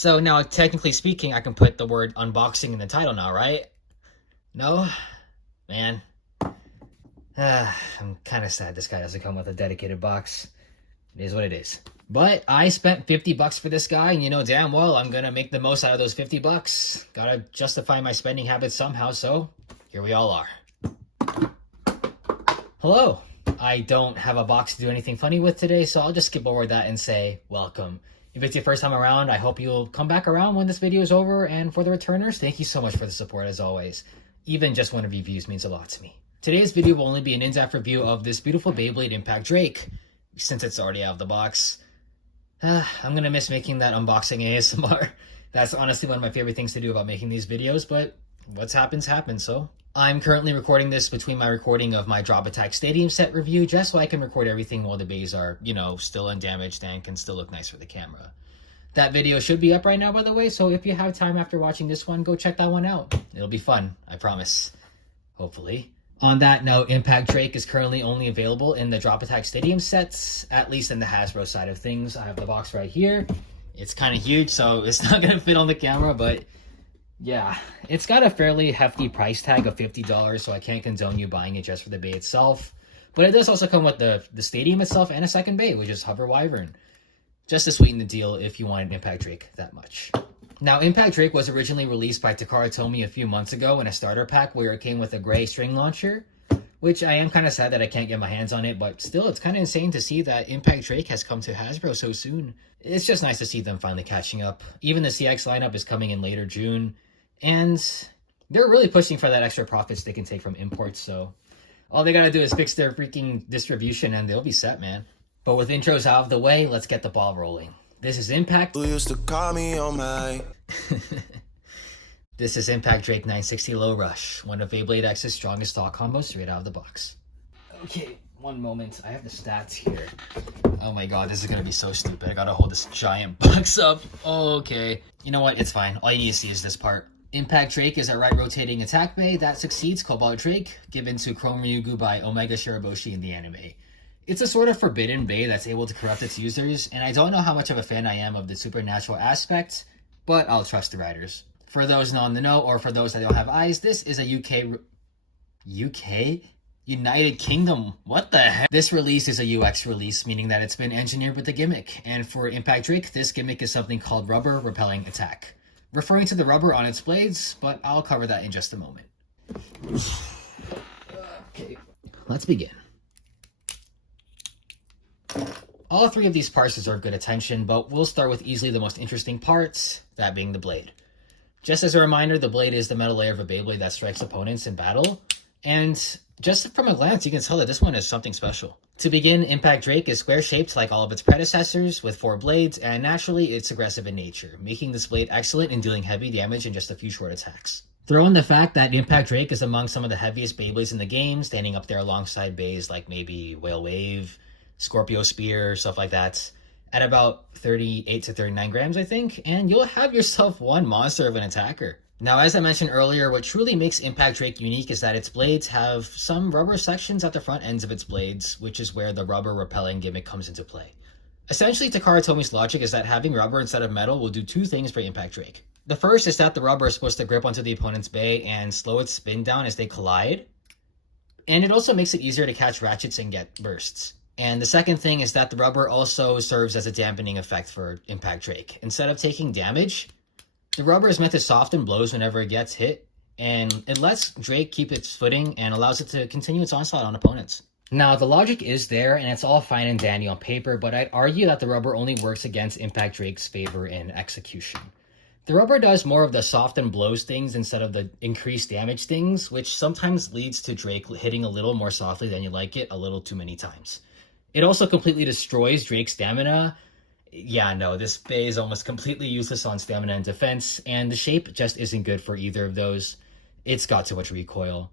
So now, technically speaking, I can put the word unboxing in the title now, right? No? Man. I'm kind of sad this guy doesn't come with a dedicated box. It is what it is. But I spent $50 for this guy, and you know damn well I'm gonna make the most out of those $50. Gotta justify my spending habits somehow, so here we all are. Hello. I don't have a box to do anything funny with today, so I'll just skip over that and say welcome. If it's your first time around, I hope you'll come back around when this video is over, and for the returners, thank you so much for the support as always. Even just one of your views means a lot to me. Today's video will only be an in-depth review of this beautiful Beyblade Impact Drake, since it's already out of the box. I'm gonna miss making that unboxing ASMR. That's honestly one of my favorite things to do about making these videos, but what's happens, so. I'm currently recording this between my recording of my Drop Attack Stadium set review, just so I can record everything while the bays are, still undamaged and can still look nice for the camera. That video should be up right now, by the way, so if you have time after watching this one, go check that one out. It'll be fun, I promise. Hopefully. On that note, Impact Drake is currently only available in the Drop Attack Stadium sets, at least in the Hasbro side of things. I have the box right here. It's kind of huge, so it's not going to fit on the camera, but yeah. It's got a fairly hefty price tag of $50, so I can't condone you buying it just for the bay itself. But it does also come with the stadium itself and a second bay, which is Hover Wyvern. Just to sweeten the deal if you wanted Impact Drake that much. Now, Impact Drake was originally released by Takara Tomy a few months ago in a starter pack where it came with a gray string launcher, which I am kind of sad that I can't get my hands on it, but still, it's kind of insane to see that Impact Drake has come to Hasbro so soon. It's just nice to see them finally catching up. Even the CX lineup is coming in later June, and they're really pushing for that extra profits they can take from imports, so all they gotta do is fix their freaking distribution and they'll be set, man. But with intros out of the way, let's get the ball rolling. This is Impact. Who used to call me on my... This is Impact Drake 960 Low Rush, one of Beyblade X's strongest stock combos straight out of the box. Okay, one moment. I have the stats here. Oh my god, this is gonna be so stupid. I gotta hold this giant box up. Okay. You know what? It's fine. All you need to see is this part. Impact Drake is a right rotating attack bay that succeeds Cobalt Drake, given to Chrome Ryugu by Omega Shiraboshi in the anime. It's a sort of forbidden bay that's able to corrupt its users, and I don't know how much of a fan I am of the supernatural aspect, but I'll trust the writers. For those not in the know, or for those that don't have eyes, this is a UK? United Kingdom. What the heck? This release is a UX release, meaning that it's been engineered with a gimmick, and for Impact Drake, this gimmick is something called Rubber Repelling Attack, referring to the rubber on its blades, but I'll cover that in just a moment. Okay, let's begin. All three of these parts deserve good attention, but we'll start with easily the most interesting parts, that being the blade. Just as a reminder, the blade is the metal layer of a Beyblade that strikes opponents in battle, and just from a glance, you can tell that this one is something special. To begin, Impact Drake is square-shaped like all of its predecessors, with 4 blades, and naturally, it's aggressive in nature, making this blade excellent in dealing heavy damage in just a few short attacks. Throw in the fact that Impact Drake is among some of the heaviest Beyblades in the game, standing up there alongside bays like maybe Whale Wave, Scorpio Spear, stuff like that, at about 38 to 39 grams, I think, and you'll have yourself one monster of an attacker. Now, as I mentioned earlier, what truly makes Impact Drake unique is that its blades have some rubber sections at the front ends of its blades, which is where the rubber repelling gimmick comes into play. Essentially, Takara Tomy's logic is that having rubber instead of metal will do 2 things for Impact Drake. The first is that the rubber is supposed to grip onto the opponent's bay and slow its spin down as they collide, and it also makes it easier to catch ratchets and get bursts. And the second thing is that the rubber also serves as a dampening effect for Impact Drake. Instead of taking damage, the rubber is meant to soften blows whenever it gets hit, and it lets Drake keep its footing and allows it to continue its onslaught on opponents. Now, the logic is there, and it's all fine and dandy on paper, but I'd argue that the rubber only works against Impact Drake's favor in execution. The rubber does more of the soften blows things instead of the increased damage things, which sometimes leads to Drake hitting a little more softly than you like it a little too many times. It also completely destroys Drake's stamina. Yeah, no, this bay is almost completely useless on stamina and defense, and the shape just isn't good for either of those. It's got too much recoil.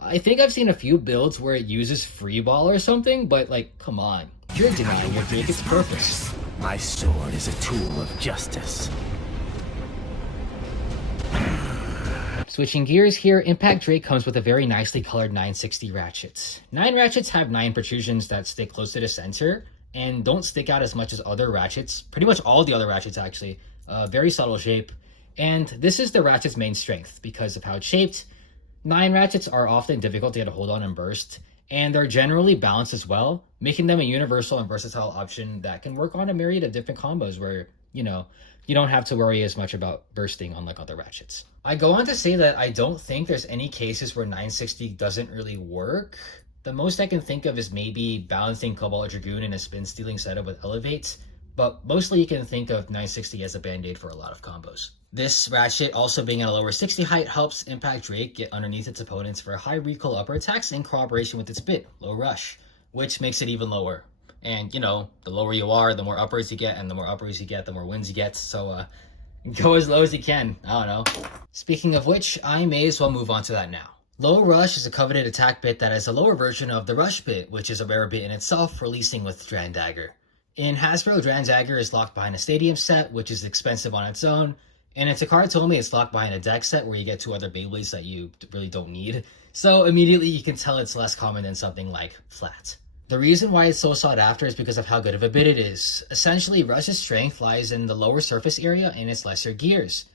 I think I've seen a few builds where it uses free ball or something, but like, come on. You're denying your Drake its purpose. My sword is a tool of justice. Switching gears here, Impact Drake comes with a very nicely colored 960 ratchets. 9 ratchets have 9 protrusions that stick close to the center, and don't stick out as much as other ratchets. Pretty much all the other ratchets, actually. Very subtle shape. And this is the Ratchet's main strength because of how it's shaped. 9 Ratchets are often difficult to get a hold on and burst, and they're generally balanced as well, making them a universal and versatile option that can work on a myriad of different combos where, you don't have to worry as much about bursting unlike other Ratchets. I go on to say that I don't think there's any cases where 960 doesn't really work. The most I can think of is maybe balancing Cobalt Dragoon in a spin stealing setup with Elevates, but mostly you can think of 960 as a band-aid for a lot of combos. This Ratchet, also being at a lower 60 height, helps Impact Drake get underneath its opponents for high recoil upper attacks in cooperation with its bit, Low Rush, which makes it even lower. And, the lower you are, the more uppers you get, and the more uppers you get, the more wins you get, so go as low as you can. I don't know. Speaking of which, I may as well move on to that now. Low Rush is a coveted attack bit that is a lower version of the Rush bit, which is a rare bit in itself, releasing with Dran Dagger. In Hasbro, Dran Dagger is locked behind a Stadium set, which is expensive on its own, and in Takara told me it's locked behind a deck set where you get 2 other Beyblades that you really don't need, so immediately you can tell it's less common than something like Flat. The reason why it's so sought after is because of how good of a bit it is. Essentially, Rush's strength lies in the lower surface area and its lesser gears.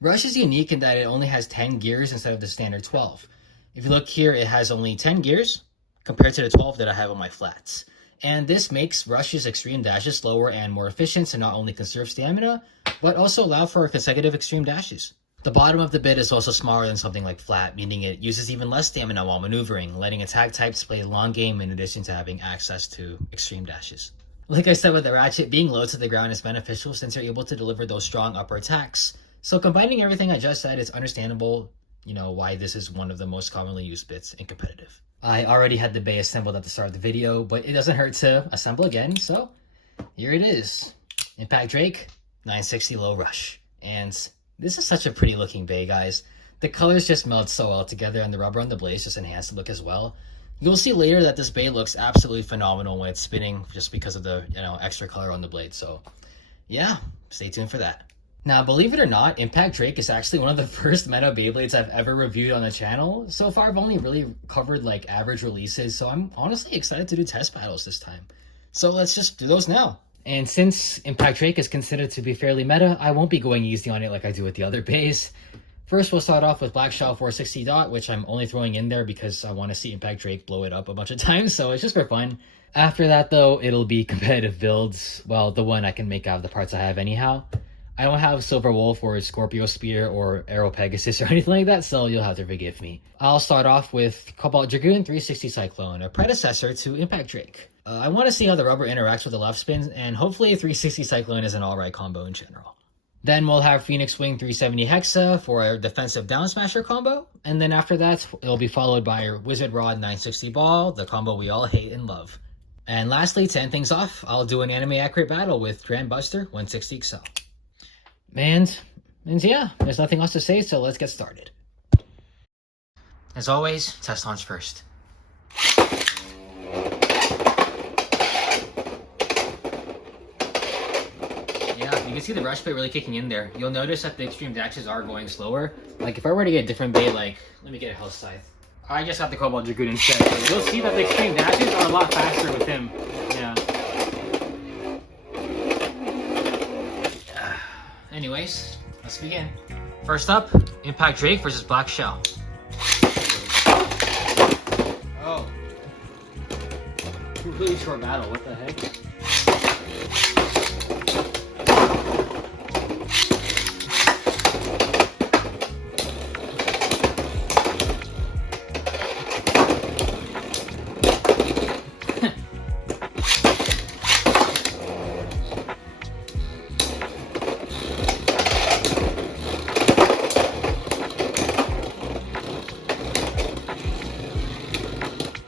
Rush is unique in that it only has 10 gears instead of the standard 12. If you look here, it has only 10 gears compared to the 12 that I have on my Flats. And this makes Rush's extreme dashes slower and more efficient to not only conserve stamina, but also allow for consecutive extreme dashes. The bottom of the bit is also smaller than something like Flat, meaning it uses even less stamina while maneuvering, letting attack types play a long game in addition to having access to extreme dashes. Like I said with the Ratchet, being low to the ground is beneficial since you're able to deliver those strong upper attacks. So combining everything I just said, it's understandable, why this is one of the most commonly used bits in competitive. I already had the bay assembled at the start of the video, but it doesn't hurt to assemble again, so here it is. Impact Drake, 960 Low Rush. And this is such a pretty looking bay, guys. The colors just meld so well together, and the rubber on the blades just enhance the look as well. You'll see later that this bay looks absolutely phenomenal when it's spinning just because of the extra color on the blade, so yeah, stay tuned for that. Now, believe it or not, Impact Drake is actually one of the first meta Beyblades I've ever reviewed on the channel. So far, I've only really covered average releases, so I'm honestly excited to do test battles this time. So let's just do those now. And since Impact Drake is considered to be fairly meta, I won't be going easy on it like I do with the other bays. First, we'll start off with Black Shell 460 Dot, which I'm only throwing in there because I want to see Impact Drake blow it up a bunch of times, so it's just for fun. After that, though, it'll be competitive builds. Well, the one I can make out of the parts I have anyhow. I don't have Silver Wolf or Scorpio Spear or Aero Pegasus or anything like that, so you'll have to forgive me. I'll start off with Cobalt Dragoon 360 Cyclone, a predecessor to Impact Drake. I want to see how the rubber interacts with the left spin, and hopefully a 360 Cyclone is an alright combo in general. Then we'll have Phoenix Wing 370 Hexa for a defensive down smasher combo, and then after that, it'll be followed by Wizard Rod 960 Ball, the combo we all hate and love. And lastly, to end things off, I'll do an anime accurate battle with Grand Buster 160 XL. And yeah, there's nothing else to say, so let's get started. As always, test launch first. Yeah, you can see the rush bit really kicking in there. You'll notice that the extreme dashes are going slower. Like if I were to get a different bay, let me get a Hell Scythe. I just got the Cobalt Dragoon instead. So you'll see that the extreme dashes are a lot faster with him. Yeah. Anyways, let's begin. First up, Impact Drake versus Black Shell. Oh. Really short battle, what the heck?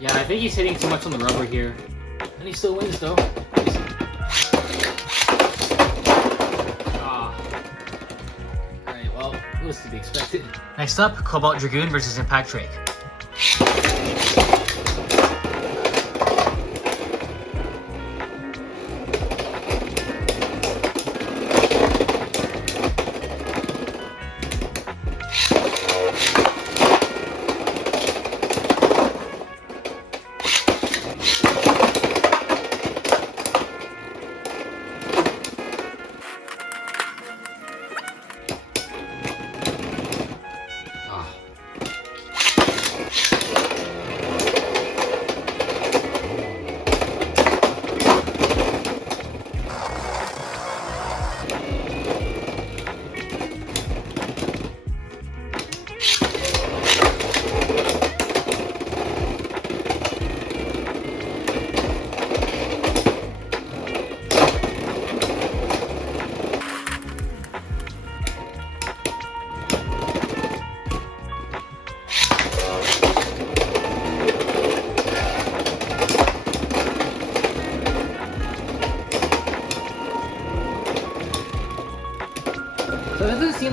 Yeah, I think he's hitting too much on the rubber here. And he still wins though. Alright, well, it was to be expected. Next up, Cobalt Dragoon versus Impact Drake.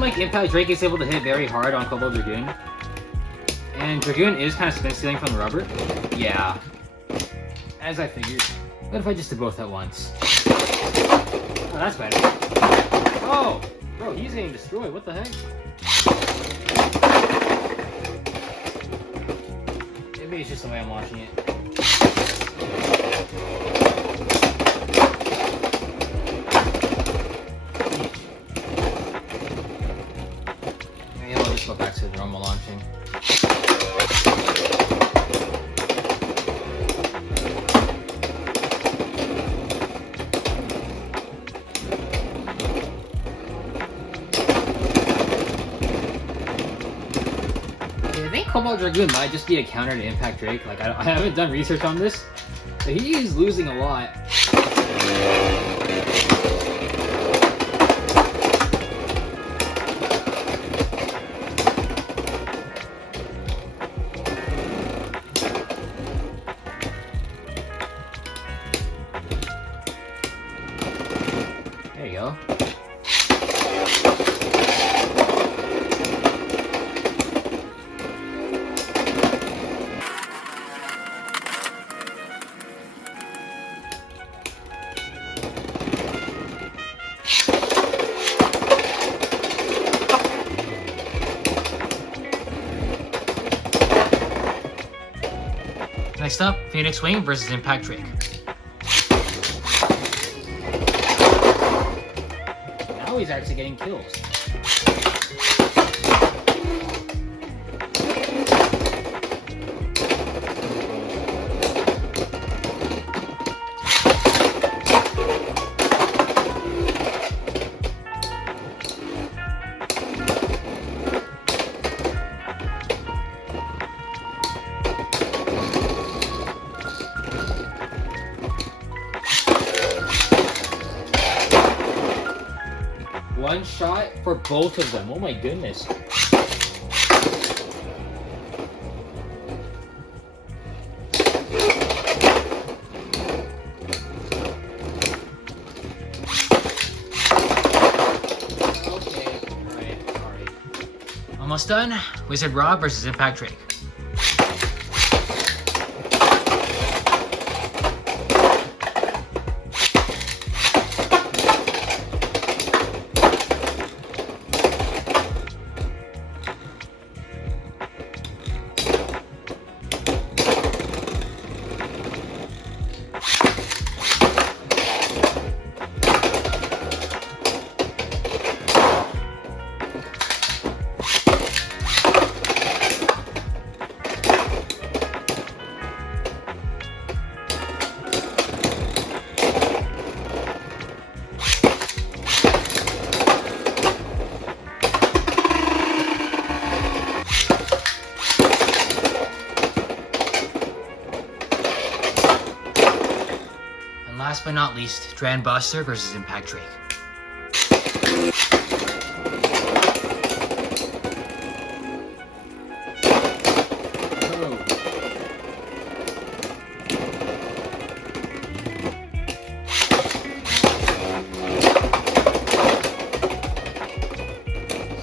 like Impact Drake is able to hit very hard on Cobalt Dragoon. And Dragoon is kind of spin stealing from the rubber. Yeah. As I figured. What if I just did both at once? Oh, that's better. Oh! Bro, he's getting destroyed. What the heck? Maybe it's just the way I'm watching it. Maybe I'll just go back to the normal launching. Cobalt Dragoon might just be a counter to Impact Drake. Like, I haven't done research on this, but he is losing a lot. There you go. Next up, Phoenix Wing versus Impact Drake. Now he's actually getting kills. One shot for both of them. Oh my goodness. Okay, alright. Almost done. Wizard Rob versus Impact Drake. Last but not least, Dran Buster versus Impact Drake.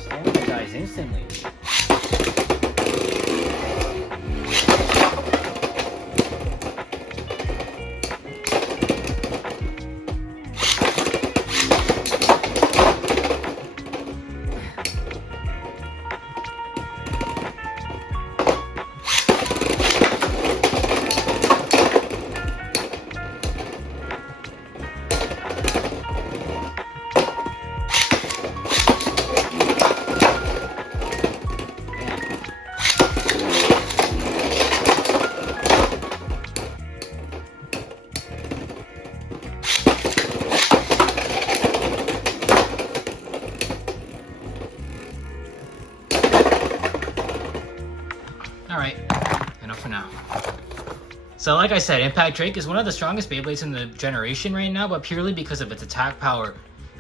Stamina dies instantly. Alright, enough for now. So like I said, Impact Drake is one of the strongest Beyblades in the generation right now, but purely because of its attack power.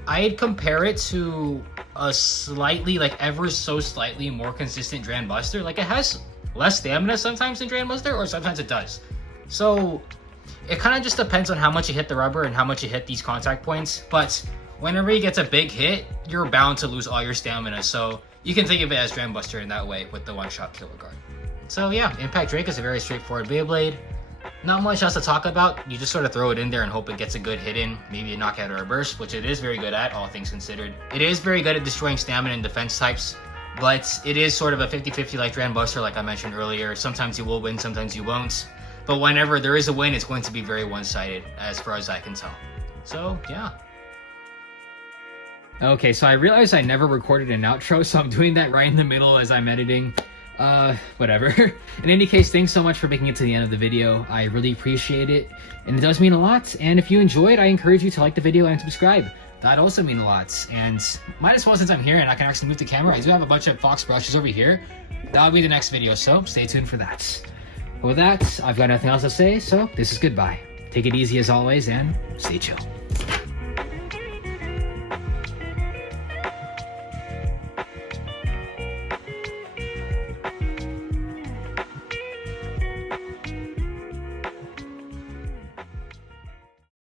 I'd compare it to a slightly, like ever so slightly more consistent Dran Buster. Like it has less stamina sometimes than Dran Buster, or sometimes it does. So it kind of just depends on how much you hit the rubber and how much you hit these contact points. But whenever he gets a big hit, you're bound to lose all your stamina, so you can think of it as Drain Buster in that way with the one-shot killer guard. So yeah, Impact Drake is a very straightforward Beyblade. Not much else to talk about. You just sort of throw it in there and hope it gets a good hit in, maybe a knockout or a burst, which it is very good at, all things considered. It is very good at destroying stamina and defense types, but it is sort of a 50-50 like Drain Buster, like I mentioned earlier. Sometimes you will win, sometimes you won't. But whenever there is a win, it's going to be very one-sided, as far as I can tell. So, yeah. Okay, so I realized I never recorded an outro, so I'm doing that right in the middle as I'm editing. Whatever. In any case, thanks so much for making it to the end of the video. I really appreciate it, and it does mean a lot. And if you enjoyed, I encourage you to like the video and subscribe. That'd also mean a lot. And might as well, since I'm here and I can actually move the camera, I do have a bunch of Fox brushes over here. That'll be the next video, so stay tuned for that. But with that, I've got nothing else to say, so this is goodbye. Take it easy as always, and stay chill.